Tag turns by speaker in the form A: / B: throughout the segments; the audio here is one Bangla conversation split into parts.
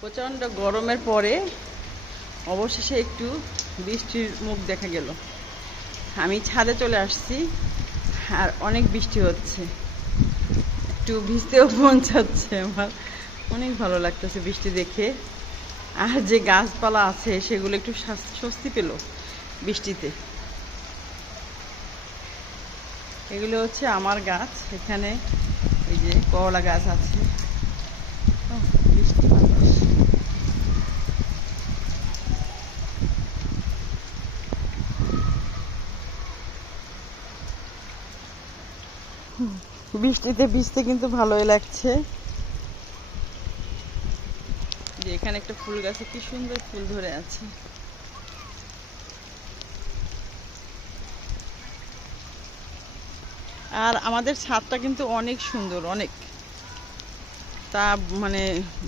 A: প্রচণ্ড গরমের পরে অবশেষে একটু বৃষ্টির মুখ দেখা গেল। আমি ছাদে চলে আসছি আর অনেক বৃষ্টি হচ্ছে। একটু ভিজতেও পৌঁছাচ্ছে আমার। অনেক ভালো লাগতেছে বৃষ্টি দেখে। আর যে গাছপালা আছে সেগুলো একটু স্বস্তি পেল বৃষ্টিতে। এগুলো হচ্ছে আমার গাছ। এখানে এই যে করলা গাছ আছে। বৃষ্টি বৃষ্টিতে ভিজতে কিন্তু ভালোই লাগছে। যে এখানে একটা ফুল গাছে কি সুন্দর ফুল ধরে আছে। আর আমাদের ছাদটা কিন্তু অনেক সুন্দর, অনেক। তা মানে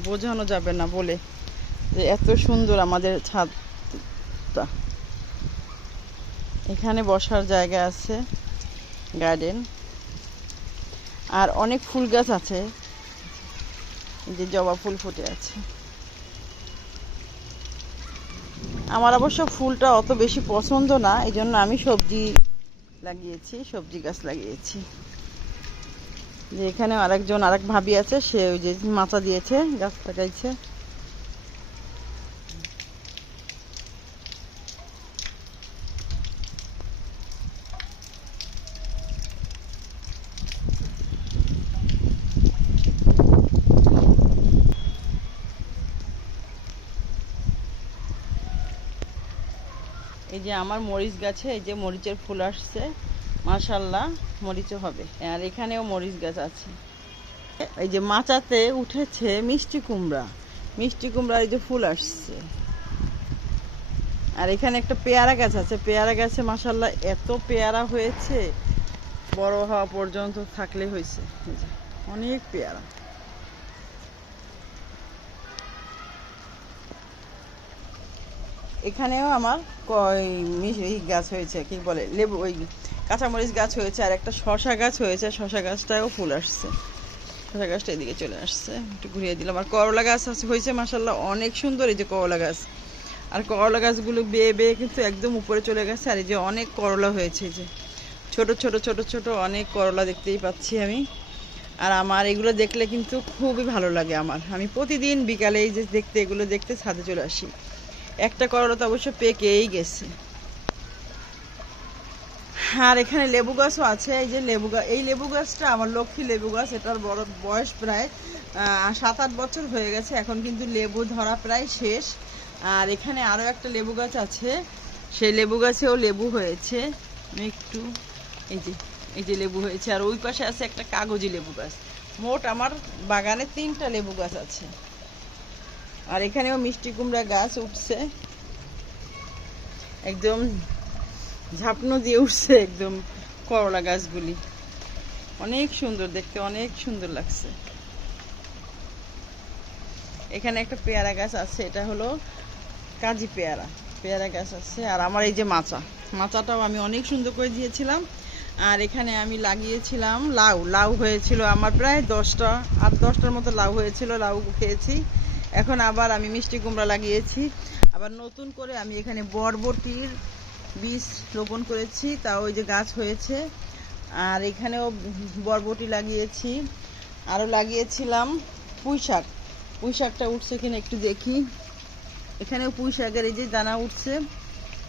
A: বোঝানো যাবে না বলে যে এত সুন্দর আমাদের ছাদটা। এখানে বসার জায়গা আছে গার্ডেন আর অনেক ফুল গাছ আছে। যে জবা ফুল ফুটে আছে। আমার অবশ্য ফুলটা অত বেশি পছন্দ না এই জন্য আমি সবজি লাগিয়েছি, সবজি গাছ লাগিয়েছি। যে এখানে আরেকজন, আরেক ভাবি আছে, সে ওই যে মাচা দিয়েছে, গাছ লাগাইছে যে আমার মরিচ গাছে এই যে মরিচের ফুল আসছে মাশাল্লাহ মরিচও হবে। আর এখানেও মরিচ গাছ আছে। এই যে মাচাতে উঠেছে মিষ্টি কুমড়া। মিষ্টি কুমড়া এই যে ফুল আসছে। আর এখানে একটা পেয়ারা গাছ আছে। পেয়ারা গাছে মাশাল্লাহ এত পেয়ারা হয়েছে, বড় হওয়া পর্যন্ত থাকলে হয়েছে। অনেক পেয়ারা। এখানেও আমার এই গাছ হয়েছে, কি বলে, লেবু, ওই কাঁচামরিচ গাছ হয়েছে, আর একটা শশা গাছ হয়েছে শশা গাছটাও ফুল আসছে। শশা গাছটা এদিকে চলে আসছে, একটু ঘুরিয়ে দিলাম। আর করলা গাছ হয়েছে মাসাল্লাহ অনেক সুন্দর এই যে করলা গাছ। আর করলা গাছগুলো বেয়ে বেয়ে কিন্তু একদম উপরে চলে গেছে, আর এই যে অনেক করলা হয়েছে যে। ছোট ছোট ছোট ছোট অনেক করলা দেখতেই পাচ্ছি আমি। আর আমার এগুলো দেখলে কিন্তু খুবই ভালো লাগে আমার। আমি প্রতিদিন বিকালে এই যে দেখতে, এগুলো দেখতে ছাদে চলে আসি। একটা করলা তো অবশ্য পেকেই গেছে। আর এখানে লেবু গাছও আছে, এই যে লেবু গাছ এই লেবু গাছটা আমার লক্ষ্মী লেবু গাছ, এটার বড় বয়স প্রায় সাত আট বছর হয়ে গেছে, এখন কিন্তু লেবু ধরা প্রায় শেষ। আর এখানে আরও একটা লেবু গাছ আছে, সেই লেবু গাছেও লেবু হয়েছে। একটু, এই যে এই যে লেবু হয়েছে, আর ওই পাশে আছে একটা কাগজি লেবু গাছ। মোট আমার বাগানে তিনটা লেবু গাছ আছে। আর এখানেও মিষ্টি কুমড়া গাছ উঠছে। একদম ঝাপনো দিয়ে উঠছে একদম করলা গাছগুলি। অনেক সুন্দর দেখতে, অনেক সুন্দর লাগছে। এখানে একটা পেয়ারা গাছ আছে, এটা হলো কাজি পেয়ারা। পেয়ারা গাছ আছে, আর আমার এই যে মাচা। মাচাটাও আমি অনেক সুন্দর করে দিয়েছিলাম। আর এখানে আমি লাগিয়েছিলাম লাউ। লাউ হয়েছিল আমার প্রায় দশটা, আট দশটার মতো লাউ হয়েছিল, লাউ খেয়েছি। এখন আবার আমি মিষ্টি কুমড়া লাগিয়েছি। আবার নতুন করে আমি এখানে বরবটির বীজ রোপণ করেছি, তা ওই যে গাছ হয়েছে। আর এখানেও বরবটি লাগিয়েছি। আরও লাগিয়েছিলাম পুঁই শাক। পুঁই শাকটা উঠছে কিনা একটু দেখি। এখানেও পুঁই শাকের এই যে দানা উঠছে।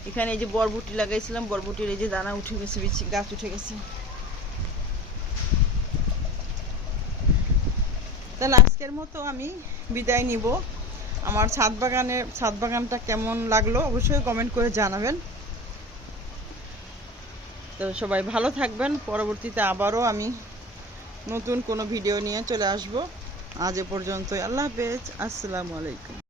A: এখানে এই যে বরবটি লাগাইছিলাম, বরবটির এই যে দানা উঠে গেছে গাছ উঠে গেছে। তাহলে আজকের মতো আমি বিদায় নিব। আমার ছাদ বাগানে, ছাদ বাগানটা কেমন লাগল অবশ্যই কমেন্ট করে জানাবেন। তো সবাই ভালো থাকবেন। পরবর্তীতে আবারও আমি নতুন কোনো ভিডিও নিয়ে চলে আসব। আজ এ পর্যন্তই। আল্লাহ হাফেজ। আসসালামু আলাইকুম।